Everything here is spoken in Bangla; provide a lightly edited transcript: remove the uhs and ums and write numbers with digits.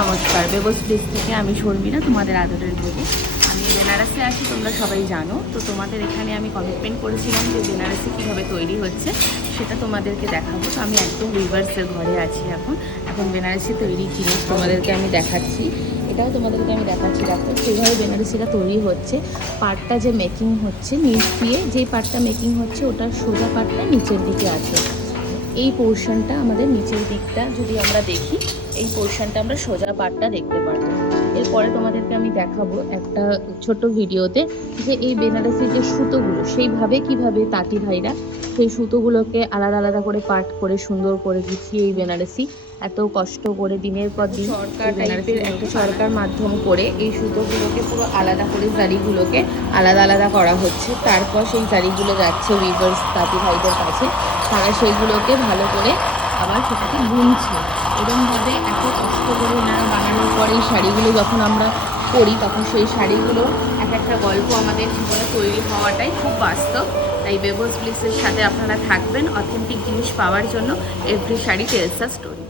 নমস্কার, বেবস প্লেস থেকে আমি শর্মিলা, তোমাদের আদরের বউ। আমি বেনারসে আছি, তোমরা সবাই জানো। তো তোমাদের এখানে আমি কমিটমেন্ট করেছিলাম যে বেনারসি কীভাবে তৈরি হচ্ছে সেটা তোমাদেরকে দেখাবো। তো আমি একদম রিভার্সের ঘরে আছি এখন বেনারসি তৈরি জিনিস তোমাদেরকে আমি দেখাচ্ছি। এটাও তোমাদেরকে আমি দেখাচ্ছি, দেখো সেইভাবে বেনারসিটা তৈরি হচ্ছে। পাটটা যে মেকিং হচ্ছে নিচ দিয়ে, যেই পাটটা মেকিং হচ্ছে ওটার সোজা পাটটা নিচের দিকে আছে। এই পোর্শনটা আমাদের নিচের দিকটা যদি আমরা দেখি, এই পোর্শনটা আমরা সোজা পাটটা দেখতে পারবো। এরপরে তোমাদেরকে আমি দেখাবো একটা ছোট ভিডিওতে যে এই বেনারসি যে সুতোগুলো, সেইভাবে কিভাবে তাঁতি ভাইরা সেই সুতোগুলোকে আলাদা আলাদা করে পাট করে সুন্দর করে গুছিয়ে এই বেনারসি এত কষ্ট করে দিনের পর দিন চরকা বেনারসির একটা চরকার মাধ্যম করে এই সুতোগুলোকে পুরো আলাদা করে জারিগুলোকে আলাদা আলাদা করা হচ্ছে। তারপর সেই জারিগুলো যাচ্ছে উইভার্স তাঁতি ভাইদের কাছে, তারা সেইগুলোকে ভালো করে আবার সেটাকে বুনছে। এরকমভাবে এত কষ্ট করে ওনারা বানানোর পর এই শাড়িগুলো যখন আমরা পরি তখন সেই শাড়িগুলো এক একটা গল্প আমাদের জীবনে তৈরি হওয়াটাই খুব বাস্তব। তাই বেবস ব্লিসের সাথে আপনারা থাকবেন অথেন্টিক জিনিস পাওয়ার জন্য। Every sari tells a story.